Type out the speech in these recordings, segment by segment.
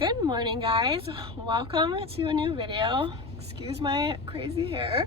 Good morning, guys. Welcome to a new video. Excuse my crazy hair.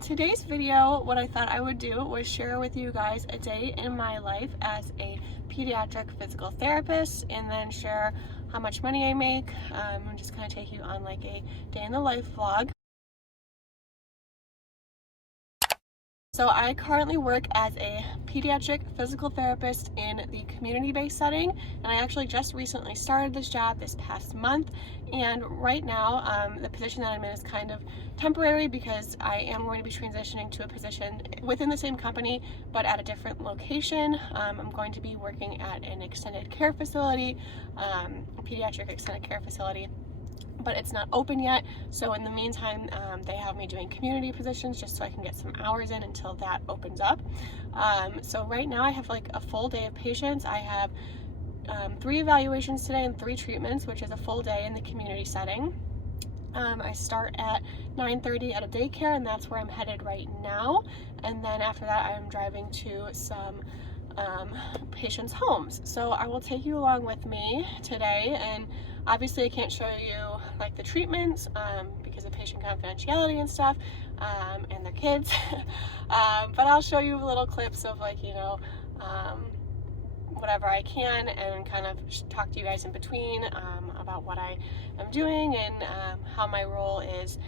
Today's video, what I thought I would do was share with you guys a day in my life as a pediatric physical therapist, and then share how much money I make. I'm just kind of take you on like a day in the life vlog. So I currently work as a pediatric physical therapist in the community-based setting, and I actually just recently started this job this past month. And right now, the position that I'm in is kind of temporary because I am going to be transitioning to a position within the same company, but at a different location. I'm going to be working at an extended care facility, a pediatric extended care facility, but it's not open yet. So in the meantime, they have me doing community positions just so I can get some hours in until that opens up. So right now I have like a full day of patients. I have 3 evaluations today and 3 treatments, which is a full day in the community setting. I start at 9:30 at a daycare, and that's where I'm headed right now. And then after that, I'm driving to some patients' homes. So I will take you along with me today, and obviously I can't show you like the treatments because of patient confidentiality and stuff, and their kids. But I'll show you little clips of like, whatever I can, and kind of talk to you guys in between about what I am doing and how my role is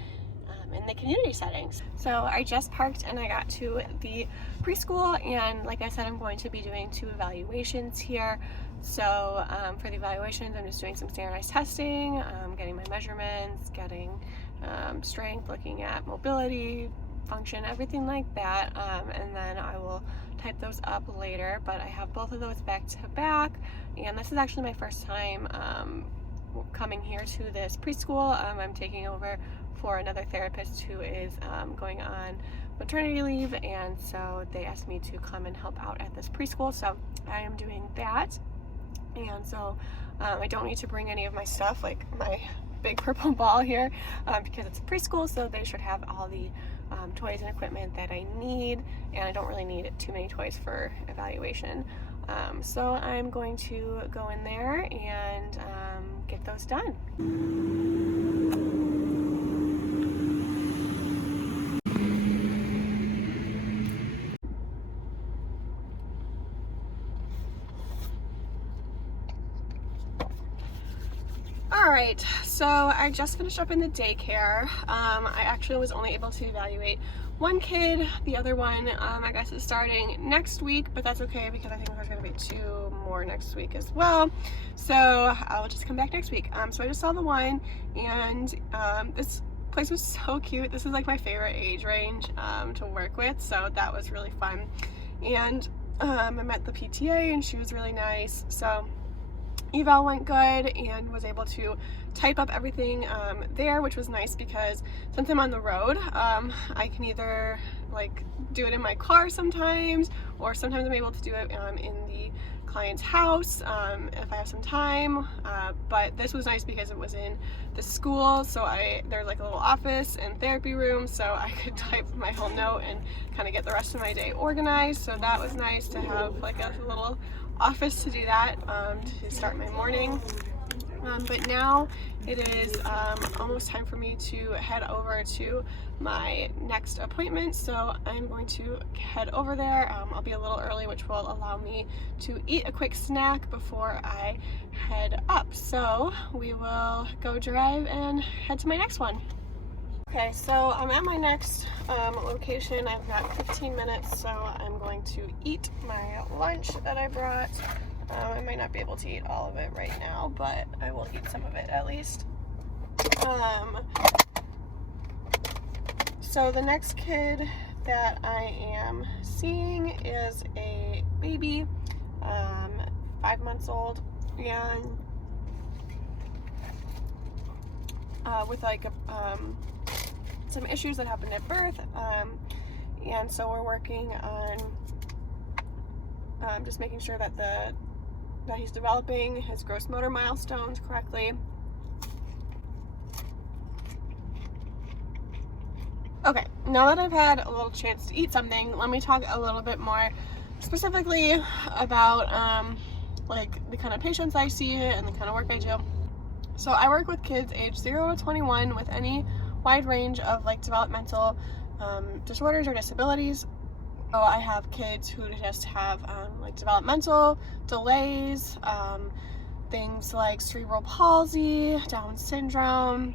in the community settings. So I just parked and I got to the preschool, and like I said, I'm going to be doing 2 evaluations here. So for the evaluations, I'm just doing some standardized testing, getting my measurements, getting strength, looking at mobility, function, everything like that, and then I will type those up later. But I have both of those back to back, and this is actually my first time coming here to this preschool. I'm taking over for another therapist who is going on maternity leave, and so they asked me to come and help out at this preschool, so I am doing that. And so I don't need to bring any of my stuff, like my big purple ball here, because it's a preschool, so they should have all the toys and equipment that I need, and I don't really need too many toys for evaluation. So I'm going to go in there and get those done. Alright, so I just finished up in the daycare. I actually was only able to evaluate 1 kid. The other one, I guess, is starting next week, but that's okay because I think there's going to be 2 more next week as well. So I'll just come back next week. So I just saw the one, and this place was so cute. This is like my favorite age range to work with, so that was really fun. And I met the PTA, and she was really nice. So eval went good, and was able to type up everything there, which was nice because since I'm on the road, I can either like do it in my car sometimes, or sometimes I'm able to do it in the client's house if I have some time. But this was nice because it was in the school, so there's like a little office and therapy room, so I could type my whole note and kind of get the rest of my day organized. So that was nice to have like a little office to do that, to start my morning. But now it is almost time for me to head over to my next appointment, so I'm going to head over there. I'll be a little early, which will allow me to eat a quick snack before I head up. So we will go drive and head to my next one. Okay, so I'm at my next location. I've got 15 minutes, so I'm going to eat my lunch that I brought. I might not be able to eat all of it right now, but I will eat some of it at least. So the next kid that I am seeing is a baby, 5 months old, and with like some issues that happened at birth, and so we're working on just making sure that that he's developing his gross motor milestones correctly. Okay, now that I've had a little chance to eat something, let me talk a little bit more specifically about like the kind of patients I see and the kind of work I do. So I work with kids age 0 to 21 with any wide range of like developmental disorders or disabilities. So I have kids who just have like developmental delays, things like cerebral palsy, Down syndrome,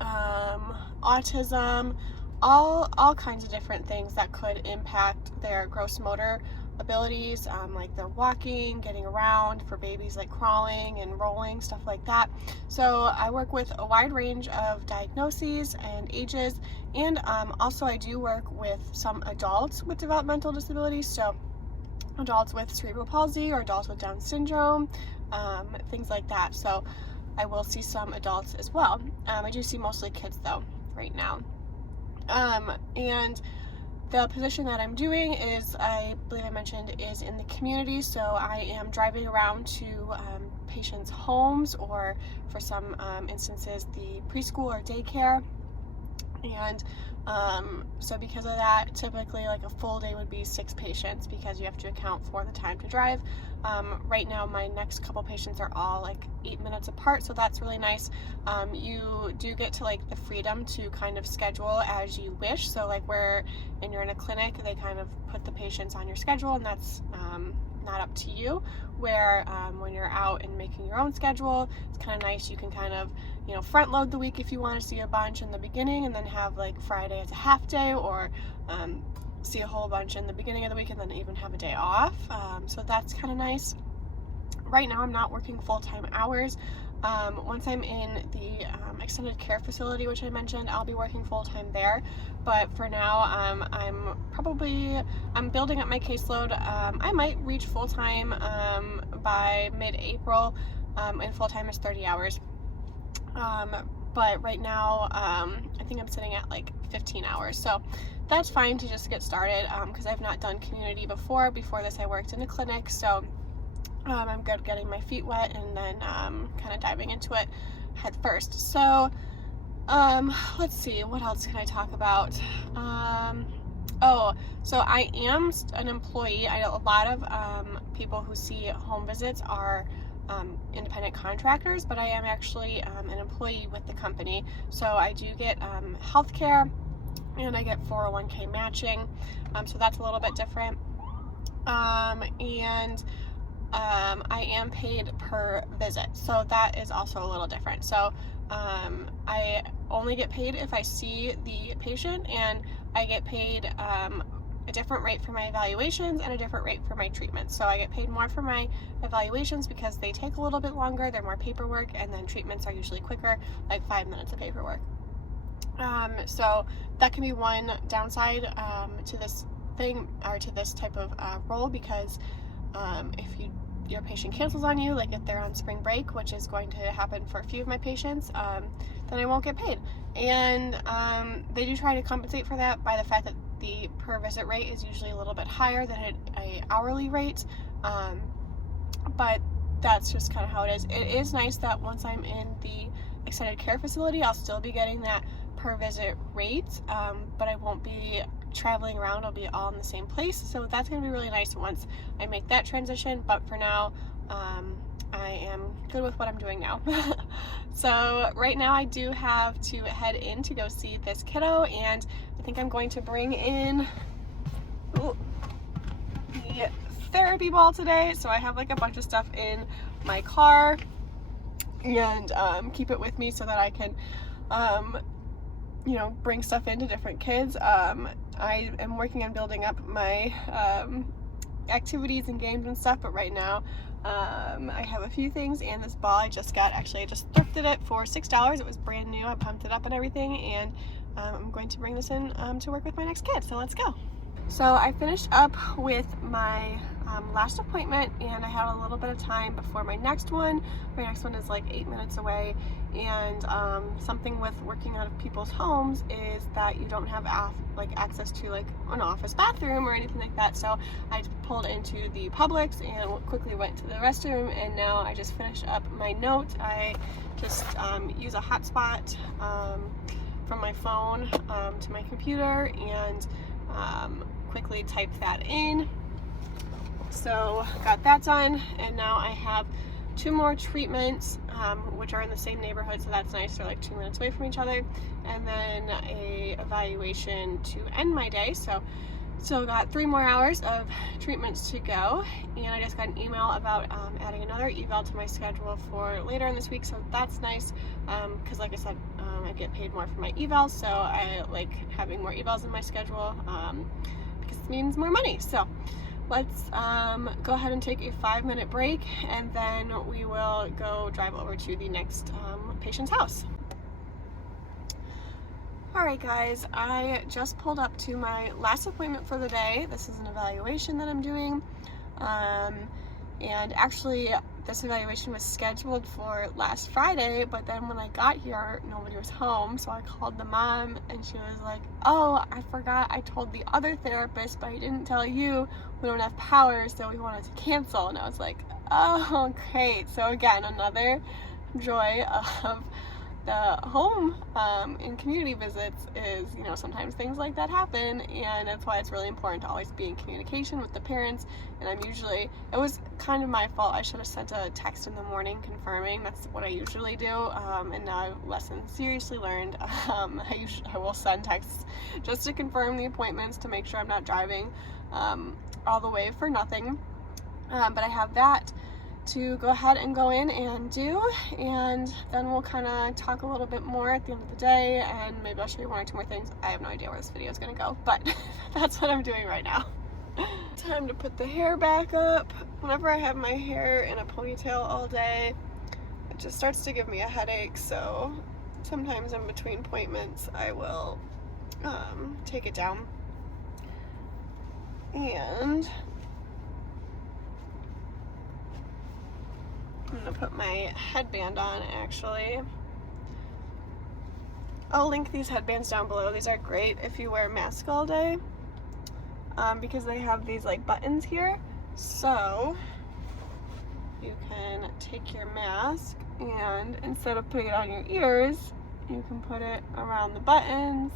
autism, all kinds of different things that could impact their gross motor abilities, like their walking, getting around, for babies like crawling and rolling, stuff like that. So I work with a wide range of diagnoses and ages, and also I do work with some adults with developmental disabilities, so adults with cerebral palsy or adults with Down syndrome, things like that. So I will see some adults as well. I do see mostly kids though right now. And the position that I'm doing is, I believe I mentioned, is in the community. So I am driving around to patients' homes, or for some instances the preschool or daycare. And so because of that, typically like a full day would be 6 patients, because you have to account for the time to drive. Right now my next couple patients are all like 8 minutes apart, so that's really nice. You do get to like the freedom to kind of schedule as you wish. So like when you're in a clinic, they kind of put the patients on your schedule, and that's not up to you. Where when you're out and making your own schedule, it's kind of nice. You can kind of, you know, front load the week if you want to see a bunch in the beginning, and then have like Friday as a half day, or see a whole bunch in the beginning of the week and then even have a day off. So that's kind of nice. Right now I'm not working full-time hours. Once I'm in the extended care facility, which I mentioned, I'll be working full-time there. But for now, I'm building up my caseload. I might reach full-time by mid-April, and full-time is 30 hours. But right now, I think I'm sitting at like 15 hours. So that's fine to just get started, because I've not done community before. Before this, I worked in a clinic, so I'm good getting my feet wet and then kind of diving into it head first. So let's see, what else can I talk about? So I am an employee. A lot of people who see home visits are independent contractors, but I am actually an employee with the company. So I do get health care, and I get 401k matching, so that's a little bit different. And I am paid per visit, so that is also a little different. So I only get paid if I see the patient, and I get paid a different rate for my evaluations and a different rate for my treatments. So I get paid more for my evaluations because they take a little bit longer, they're more paperwork, and then treatments are usually quicker, like 5 minutes of paperwork. So that can be one downside to this thing, or to this type of role, because if your patient cancels on you, like if they're on spring break, which is going to happen for a few of my patients, then I won't get paid. And they do try to compensate for that by the fact that the per visit rate is usually a little bit higher than an hourly rate, but that's just kind of how it is. It is nice that once I'm in the extended care facility, I'll still be getting that per visit rate, but I won't be traveling around. I'll be all in the same place, so that's going to be really nice once I make that transition. But for now, I am good with what I'm doing now. So right now I do have to head in to go see this kiddo, and I think I'm going to bring in the therapy ball today. So I have like a bunch of stuff in my car, and keep it with me so that I can bring stuff into different kids. I am working on building up my activities and games and stuff, but right now I have a few things, and this ball I just got, actually I just thrifted it for $6. It was brand new. I pumped it up and everything, and I'm going to bring this in to work with my next kid, so let's go. So I finished up with my last appointment, and I have a little bit of time before my next one. My next one is like 8 minutes away, and something with working out of people's homes is that you don't have access to like an office bathroom or anything like that. So I pulled into the Publix and quickly went to the restroom, and now I just finished up my note. I just use a hotspot from my phone to my computer, and quickly typed that in. So got that done, and now I have 2 more treatments, which are in the same neighborhood, so that's nice. They're like 2 minutes away from each other, and then a evaluation to end my day. So got 3 more hours of treatments to go, and I just got an email about adding another eval to my schedule for later in this week, so that's nice, because like I said, I get paid more for my evals, so I like having more evals in my schedule, because it means more money. So let's go ahead and take a 5-minute break, and then we will go drive over to the next patient's house. Alright guys, I just pulled up to my last appointment for the day. This is an evaluation that I'm doing, and actually this evaluation was scheduled for last Friday, but then when I got here nobody was home, so I called the mom and she was like, oh, I forgot I told the other therapist, but I didn't tell you, we don't have power, so we wanted to cancel. And I was like, oh great. So again, another joy of the home in community visits is, you know, sometimes things like that happen, and that's why it's really important to always be in communication with the parents. And it was kind of my fault. I should have sent a text in the morning confirming. That's what I usually do, and now I've lesson seriously learned. I will send texts just to confirm the appointments, to make sure I'm not driving all the way for nothing, but I have that to go ahead and go in and do, and then we'll kind of talk a little bit more at the end of the day, and maybe I'll show you 1 or 2 more things. I have no idea where this video is going to go, but that's what I'm doing right now. Time to put the hair back up. Whenever I have my hair in a ponytail all day, it just starts to give me a headache, so sometimes in between appointments I will take it down. And I'm gonna put my headband on, actually. I'll link these headbands down below. These are great if you wear a mask all day, because they have these like buttons here. So you can take your mask, and instead of putting it on your ears, you can put it around the buttons.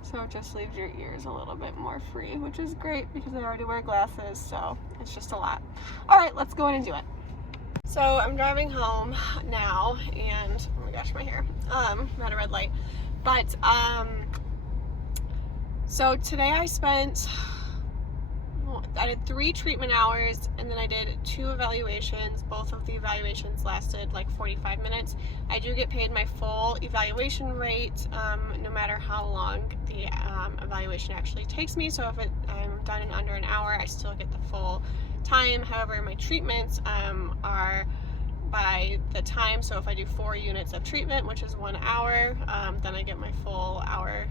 So it just leaves your ears a little bit more free, which is great because I already wear glasses, so it's just a lot. All right, let's go in and do it. So I'm driving home now, and oh my gosh, my hair, I'm at a red light, but so today I did 3 treatment hours, and then I did 2 evaluations. Both of the evaluations lasted like 45 minutes. I do get paid my full evaluation rate, no matter how long the evaluation actually takes me. So if I'm done in under an hour, I still get the full time. However, my treatments are by the time, so if I do 4 units of treatment, which is 1 hour, then I get my full hour,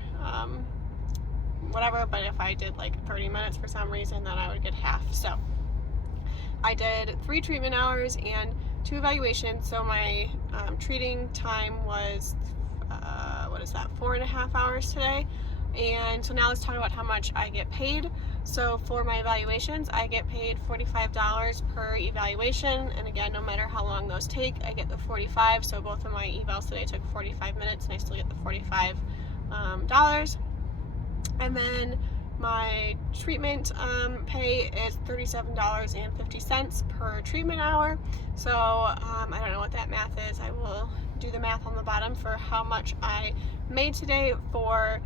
whatever. But if I did like 30 minutes for some reason, then I would get half. So I did 3 treatment hours and 2 evaluations, so my treating time was 4.5 hours today. And so now let's talk about how much I get paid. So for my evaluations, I get paid $45 per evaluation, and again, no matter how long those take, I get the 45. So both of my evals today took 45 minutes, and I still get the $45. And then my treatment pay is $37.50 per treatment hour. So I don't know what that math is. I will do the math on the bottom for how much I made today for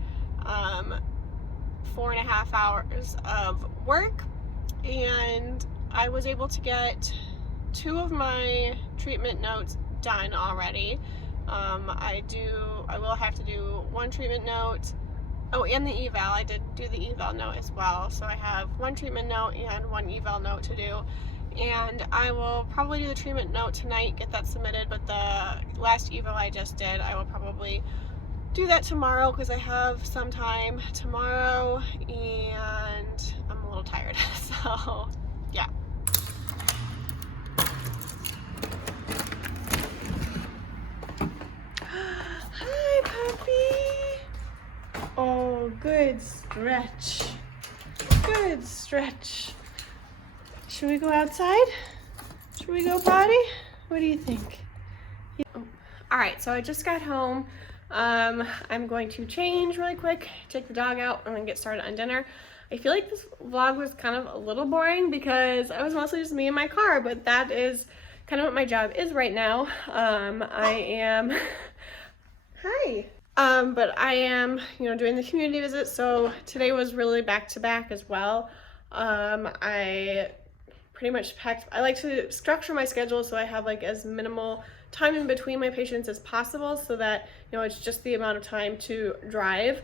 4.5 hours of work. And I was able to get 2 of my treatment notes done already. I will have to do 1 treatment note. Oh, and the eval. I did do the eval note as well. So I have 1 treatment note and 1 eval note to do. And I will probably do the treatment note tonight, get that submitted, but the last eval I just did, I will probably do that tomorrow because I have some time tomorrow and I'm a little tired. So, yeah. Hi, puppy. Oh, good stretch. Good stretch. Should we go outside? Should we go potty? What do you think? Yeah. Oh. All right, so I just got home. I'm going to change really quick, take the dog out, and then get started on dinner. I feel like this vlog was kind of a little boring because it was mostly just me in my car, but that is kind of what my job is right now. I am, hi. But I am, doing the community visit, so today was really back-to-back as well. I pretty much I like to structure my schedule so I have like as minimal time in between my patients as possible, so that, it's just the amount of time to drive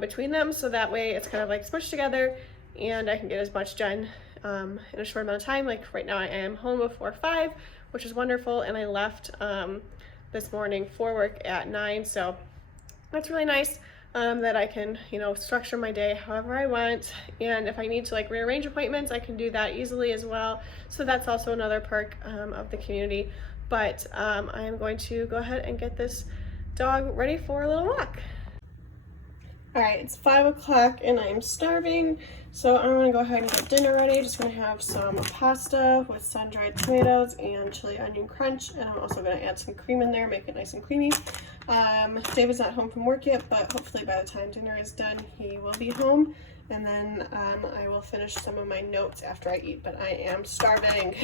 between them, so that way it's kind of like smushed together and I can get as much done in a short amount of time. Like right now I am home before 5, which is wonderful, and I left this morning for work at 9, so that's really nice that I can, structure my day however I want. And if I need to like rearrange appointments, I can do that easily as well. So that's also another perk of the community. But I am going to go ahead and get this dog ready for a little walk. All right, it's 5 o'clock and I'm starving. So I'm gonna go ahead and get dinner ready. Just gonna have some pasta with sun-dried tomatoes and chili onion crunch. And I'm also gonna add some cream in there, make it nice and creamy. David's not home from work yet, but hopefully by the time dinner is done, he will be home. And then I will finish some of my notes after I eat, but I am starving.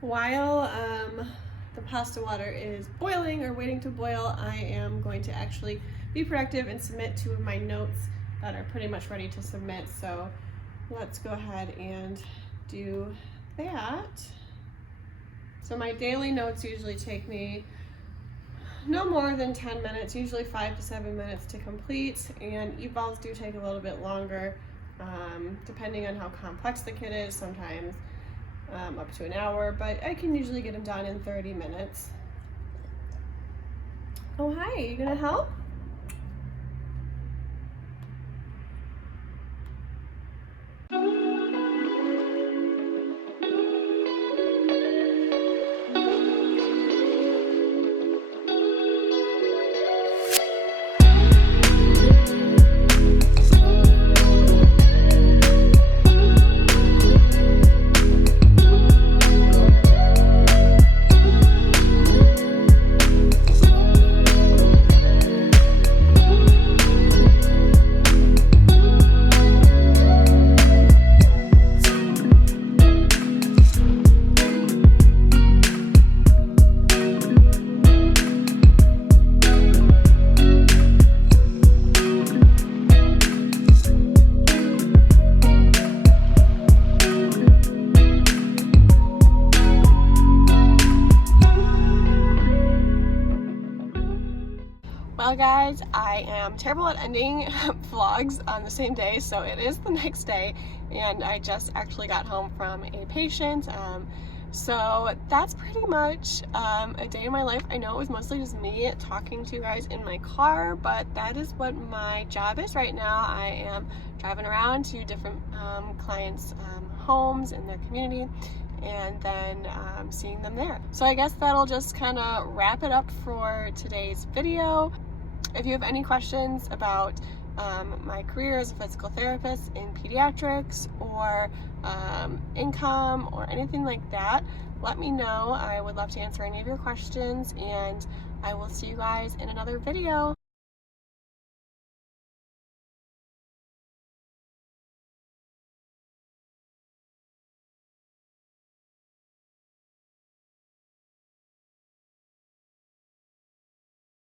While the pasta water is boiling or waiting to boil, I am going to actually be productive and submit 2 of my notes that are pretty much ready to submit. So let's go ahead and do that. So my daily notes usually take me no more than 10 minutes, usually 5 to 7 minutes to complete, and evals do take a little bit longer, depending on how complex the kid is, sometimes up to an hour, but I can usually get them done in 30 minutes. Oh, hi, you gonna help? Well guys, I am terrible at ending vlogs on the same day, so it is the next day and I just actually got home from a patient. So that's pretty much a day in my life. I know it was mostly just me talking to you guys in my car, but that is what my job is right now. I am driving around to different clients' homes in their community and then seeing them there. So I guess that'll just kind of wrap it up for today's video. If you have any questions about my career as a physical therapist in pediatrics or income or anything like that, let me know. I would love to answer any of your questions, and I will see you guys in another video.